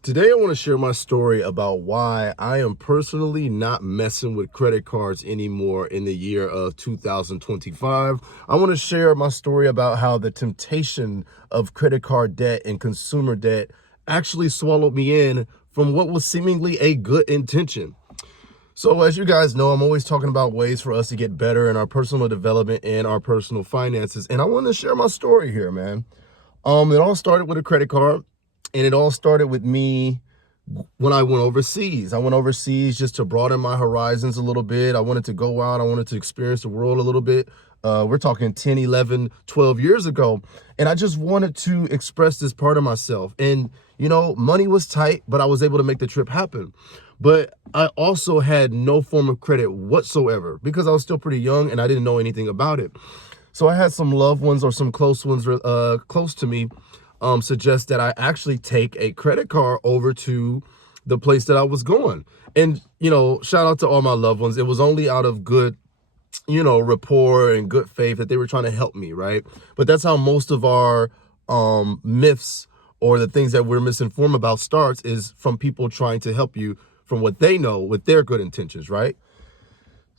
Today, I want to share my story about why I am personally not messing with credit cards anymore in the year of 2025. I want to share my story about how the temptation of credit card debt and consumer debt actually swallowed me in from what was seemingly a good intention. So as you guys know, I'm always talking about ways for us to get better in our personal development and our personal finances. And I want to share my story here, man. It all started with a credit card. And it all started with me when I went overseas. I went overseas just to broaden my horizons a little bit. I wanted to go out. I wanted to experience the world a little bit. We're talking 10, 11, 12 years ago. And I just wanted to express this part of myself. And, money was tight, but I was able to make the trip happen. But I also had no form of credit whatsoever because I was still pretty young and I didn't know anything about it. So I had some loved ones or some close ones close to me suggest that I actually take a credit card over to the place that I was going. And, shout out to all my loved ones. It was only out of good, rapport and good faith that they were trying to help me, right? But that's how most of our myths or the things that we're misinformed about starts, is from people trying to help you from what they know with their good intentions, right?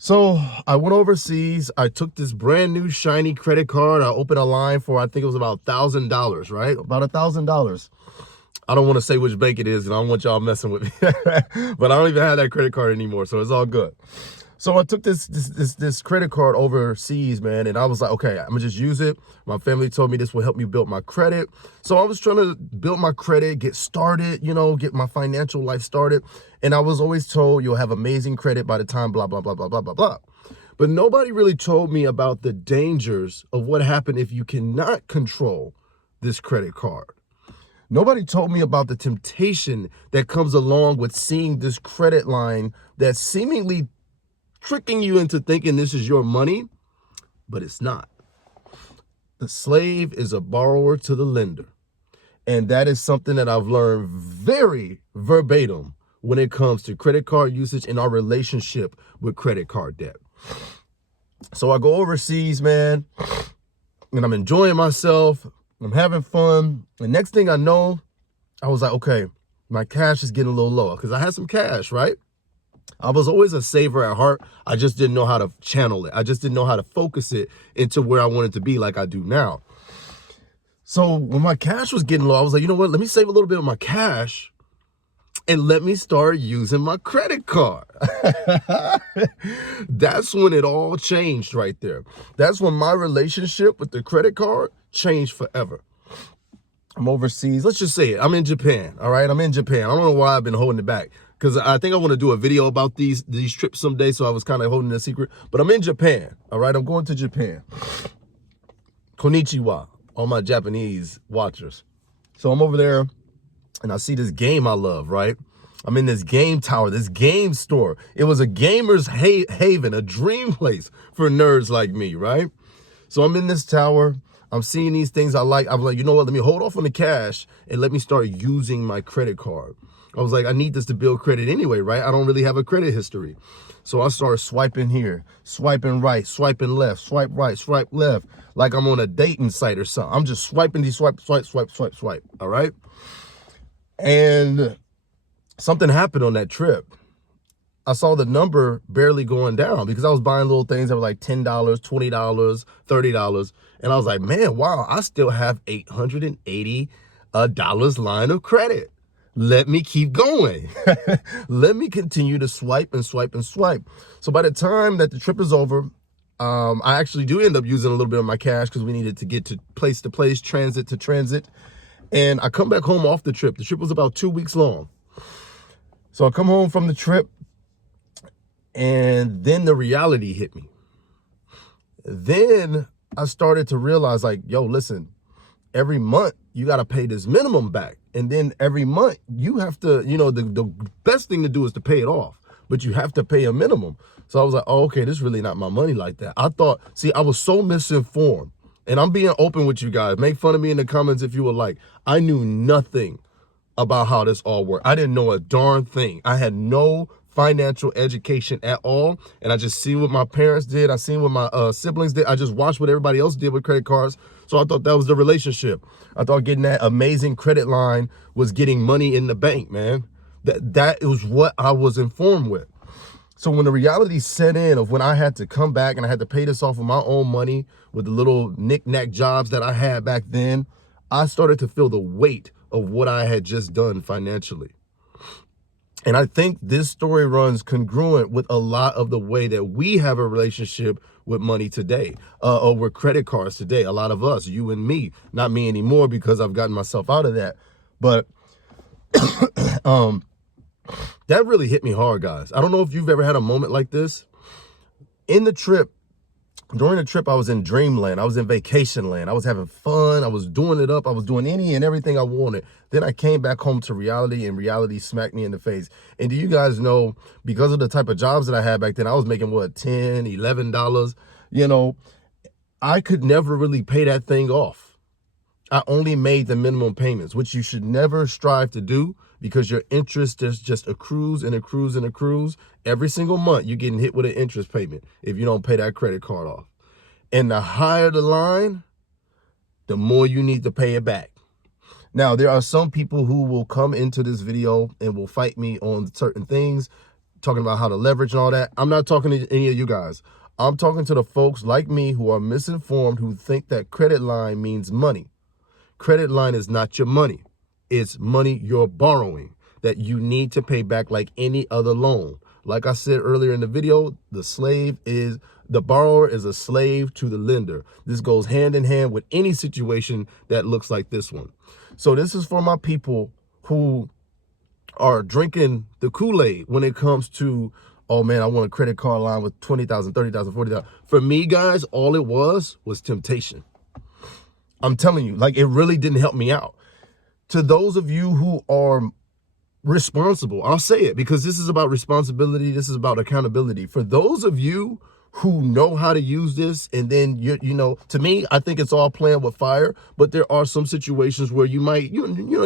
So I went overseas. I took this brand new shiny credit card. I opened a line for, I think it was about $1,000, right? About $1,000. I don't want to say which bank it is, and I don't want y'all messing with me. But I don't even have that credit card anymore, so it's all good. So I took this credit card overseas, man, and I was like, okay, I'm gonna just use it. My family told me this will help me build my credit. So I was trying to build my credit, get started, get my financial life started. And I was always told you'll have amazing credit by the time blah, blah, blah, blah, blah, blah, blah. But nobody really told me about the dangers of what happened if you cannot control this credit card. Nobody told me about the temptation that comes along with seeing this credit line that's seemingly tricking you into thinking this is your money, but it's not. The slave is a borrower to the lender. And that is something that I've learned very verbatim when it comes to credit card usage and our relationship with credit card debt. So I go overseas, man, and I'm enjoying myself. I'm having fun. The next thing I know, I was like, okay, my cash is getting a little lower because I had some cash, right? I was always a saver at heart. I just didn't know how to channel it. I just didn't know how to focus it into where I wanted to be like I do now. So when my cash was getting low, I was like, you know what? Let me save a little bit of my cash and let me start using my credit card. That's when it all changed right there. That's when my relationship with the credit card changed forever. I'm overseas. Let's just say it. I'm in Japan. All right. I'm in Japan. I don't know why I've been holding it back, because I think I want to do a video about these trips someday. So I was kind of holding it a secret, but I'm in Japan. All right. I'm going to Japan. Konnichiwa, all my Japanese watchers. So I'm over there and I see this game I love, right? I'm in this game tower, this game store. It was a gamer's haven, a dream place for nerds like me, right? So I'm in this tower. I'm seeing these things I like. I'm like, you know what? Let me hold off on the cash and let me start using my credit card. I was like, I need this to build credit anyway, right? I don't really have a credit history. So I started swiping here, swiping right, swiping left, swipe right, swipe left, like I'm on a dating site or something. I'm just swiping these swipe, all right? And something happened on that trip. I saw the number barely going down because I was buying little things that were like $10, $20, $30. And I was like, man, wow, I still have $880 line of credit. Let me keep going. Let me continue to swipe and swipe and swipe. So by the time that the trip is over, I actually do end up using a little bit of my cash because we needed to get to place, transit to transit. And I come back home off the trip. The trip was about 2 weeks long. So I come home from the trip, and then the reality hit me. Then I started to realize, like, yo, listen, every month you got to pay this minimum back. And then every month you have to, the best thing to do is to pay it off, but you have to pay a minimum. So I was like, oh, okay, this is really not my money like that. I thought, I was so misinformed, and I'm being open with you guys. Make fun of me in the comments if you would like. I knew nothing about how this all worked. I didn't know a darn thing. I had no financial education at all. And I just seen what my parents did. I seen what my siblings did. I just watched what everybody else did with credit cards. So I thought that was the relationship. I thought getting that amazing credit line was getting money in the bank, man. That was what I was informed with. So when the reality set in of when I had to come back and I had to pay this off of my own money with the little knick-knack jobs that I had back then, I started to feel the weight of what I had just done financially. And I think this story runs congruent with a lot of the way that we have a relationship with money today, or with credit cards today. A lot of us, you and me, not me anymore because I've gotten myself out of that. But that really hit me hard, guys. I don't know if you've ever had a moment like this. During the trip, I was in dreamland. I was in vacation land. I was having fun. I was doing it up. I was doing any and everything I wanted. Then I came back home to reality, and reality smacked me in the face. And do you guys know, because of the type of jobs that I had back then, I was making, what, $10, $11? You know, I could never really pay that thing off. I only made the minimum payments, which you should never strive to do, because your interest just accrues and accrues and accrues. Every single month, you're getting hit with an interest payment if you don't pay that credit card off. And the higher the line, the more you need to pay it back. Now, there are some people who will come into this video and will fight me on certain things, talking about how to leverage and all that. I'm not talking to any of you guys. I'm talking to the folks like me who are misinformed, who think that credit line means money. Credit line is not your money. It's money you're borrowing that you need to pay back like any other loan. Like I said earlier in the video, the borrower is a slave to the lender. This goes hand in hand with any situation that looks like this one. So this is for my people who are drinking the Kool-Aid when it comes to, oh man, I want a credit card line with 20,000, 30,000, 40,000. For me, guys, all it was temptation. I'm telling you, like, it really didn't help me out. To those of you who are responsible, I'll say it because this is about responsibility. This is about accountability. For those of you who know how to use this, and then you know, to me, I think it's all playing with fire, but there are some situations where you might, you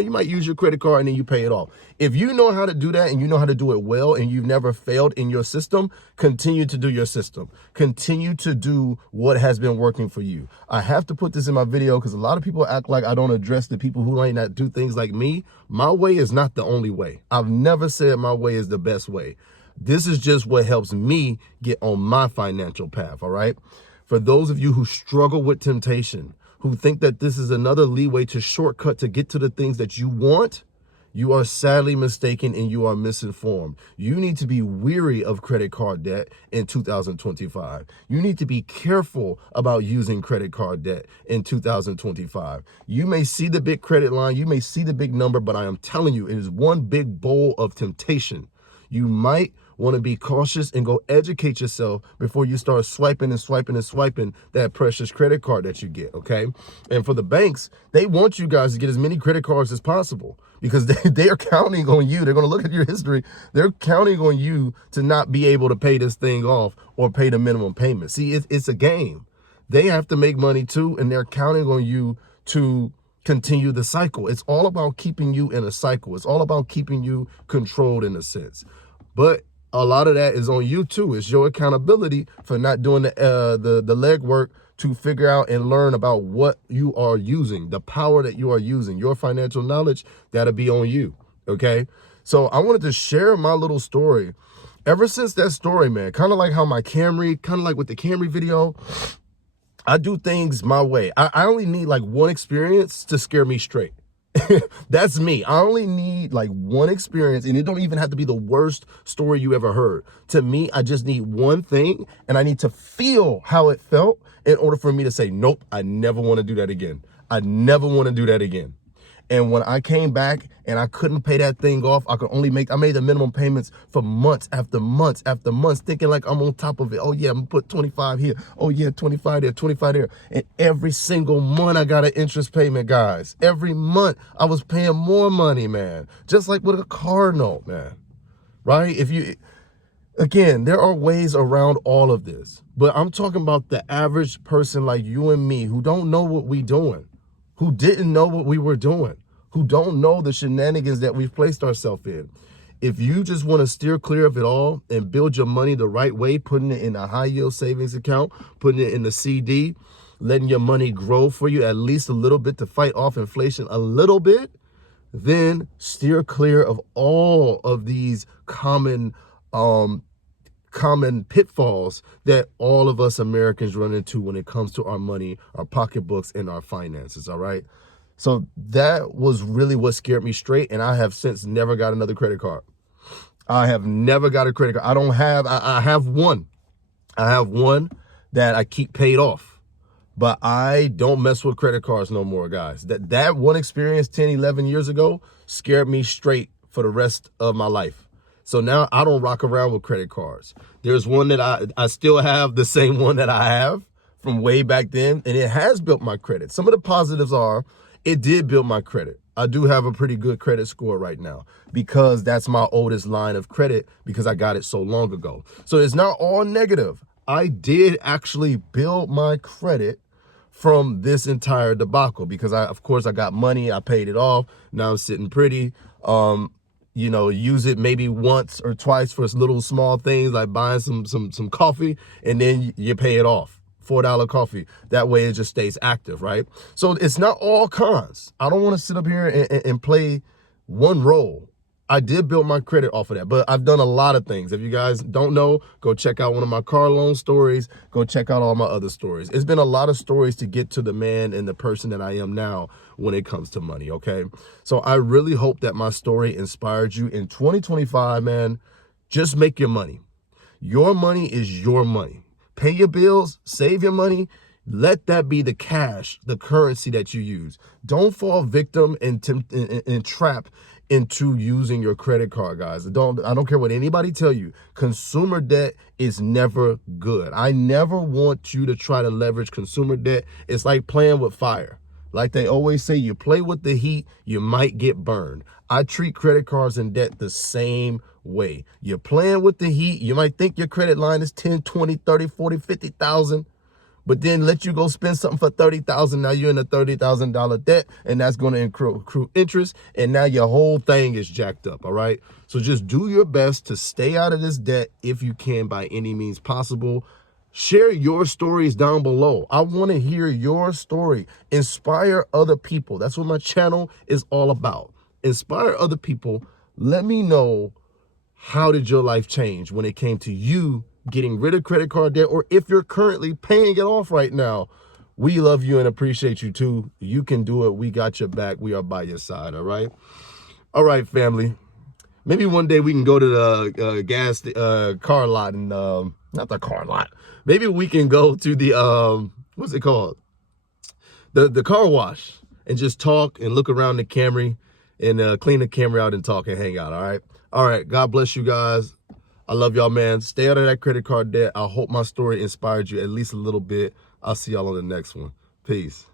might use your credit card and then you pay it off. If you know how to do that and you know how to do it well and you've never failed in your system, continue to do your system. Continue to do what has been working for you. I have to put this in my video because a lot of people act like I don't address the people who might not do things like me. My way is not the only way. I've never said my way is the best way. This is just what helps me get on my financial path, all right? For those of you who struggle with temptation, who think that this is another leeway to shortcut to get to the things that you want, you are sadly mistaken and you are misinformed. You need to be weary of credit card debt in 2025. You need to be careful about using credit card debt in 2025. You may see the big credit line, you may see the big number, but I am telling you, it is one big bowl of temptation. You might want to be cautious and go educate yourself before you start swiping and swiping and swiping that precious credit card that you get, okay? And for the banks, they want you guys to get as many credit cards as possible because they are counting on you. They're going to look at your history. They're counting on you to not be able to pay this thing off or pay the minimum payment. See, it's a game. They have to make money too, and they're counting on you to continue the cycle. It's all about keeping you in a cycle. It's all about keeping you controlled in a sense. But a lot of that is on you too. It's your accountability for not doing the legwork to figure out and learn about what you are using, the power that you are using, your financial knowledge. That'll be on you, okay? So I wanted to share my little story. Ever since that story, man, kind of like how my Camry, kind of like with the Camry video, I do things my way. I only need like one experience to scare me straight. That's me. I only need like one experience, and it don't even have to be the worst story you ever heard. To me, I just need one thing, and I need to feel how it felt in order for me to say, nope, I never want to do that again. I never want to do that again. And when I came back and I couldn't pay that thing off, I made the minimum payments for months after months after months, thinking like I'm on top of it. Oh yeah, I'm gonna put 25 here. Oh yeah, 25 there, 25 there. And every single month I got an interest payment, guys. Every month I was paying more money, man. Just like with a car note, man. Right? Again, there are ways around all of this, but I'm talking about the average person like you and me who don't know what we doing, who didn't know what we were doing, who don't know the shenanigans that we've placed ourselves in. If you just want to steer clear of it all and build your money the right way, putting it in a high yield savings account, putting it in the CD, letting your money grow for you at least a little bit to fight off inflation a little bit, then steer clear of all of these common pitfalls that all of us Americans run into when it comes to our money, our pocketbooks, and our finances, all right? So that was really what scared me straight, and I have since never got another credit card. I have never got a credit card. I have one. I have one that I keep paid off, but I don't mess with credit cards no more, guys. That one experience 10, 11 years ago scared me straight for the rest of my life. So now I don't rock around with credit cards. There's one that I still have, the same one that I have from way back then, and it has built my credit. Some of the positives are it did build my credit. I do have a pretty good credit score right now because that's my oldest line of credit because I got it so long ago. So it's not all negative. I did actually build my credit from this entire debacle because of course I got money, I paid it off. Now I'm sitting pretty. Use it maybe once or twice for little small things like buying some coffee, and then you pay it off. $4 coffee. That way it just stays active, right? So it's not all cons. I don't want to sit up here and play one role. I did build my credit off of that, but I've done a lot of things. If you guys don't know, go check out one of my car loan stories. Go check out all my other stories. It's been a lot of stories to get to the man and the person that I am now when it comes to money, okay? So I really hope that my story inspired you. In 2025, man, just make your money. Your money is your money. Pay your bills, save your money. Let that be the cash, the currency that you use. Don't fall victim and trap into using your credit card, guys. I don't care what anybody tell you. Consumer debt is never good. I never want you to try to leverage consumer debt. It's like playing with fire. Like they always say, you play with the heat, you might get burned. I treat credit cards and debt the same way. You're playing with the heat. You might think your credit line is 10, 20, 30, 40, 50,000. But then let you go spend something for 30,000. Now you're in a $30,000 debt, and that's going to accrue interest. And now your whole thing is jacked up. All right. So just do your best to stay out of this debt if you can by any means possible. Share your stories down below. I want to hear your story. Inspire other people. That's what my channel is all about. Inspire other people. Let me know, how did your life change when it came to you getting rid of credit card debt, or if you're currently paying it off right now. We love you and appreciate you too. You can do it. We got your back. We are by your side. All right. All right, family. Maybe one day we can go to the car lot and not the car lot. Maybe we can go to the what's it called? The car wash and just talk and look around the Camry and clean the Camry out and talk and hang out. All right. All right. God bless you guys. I love y'all, man. Stay out of that credit card debt. I hope my story inspired you at least a little bit. I'll see y'all on the next one. Peace.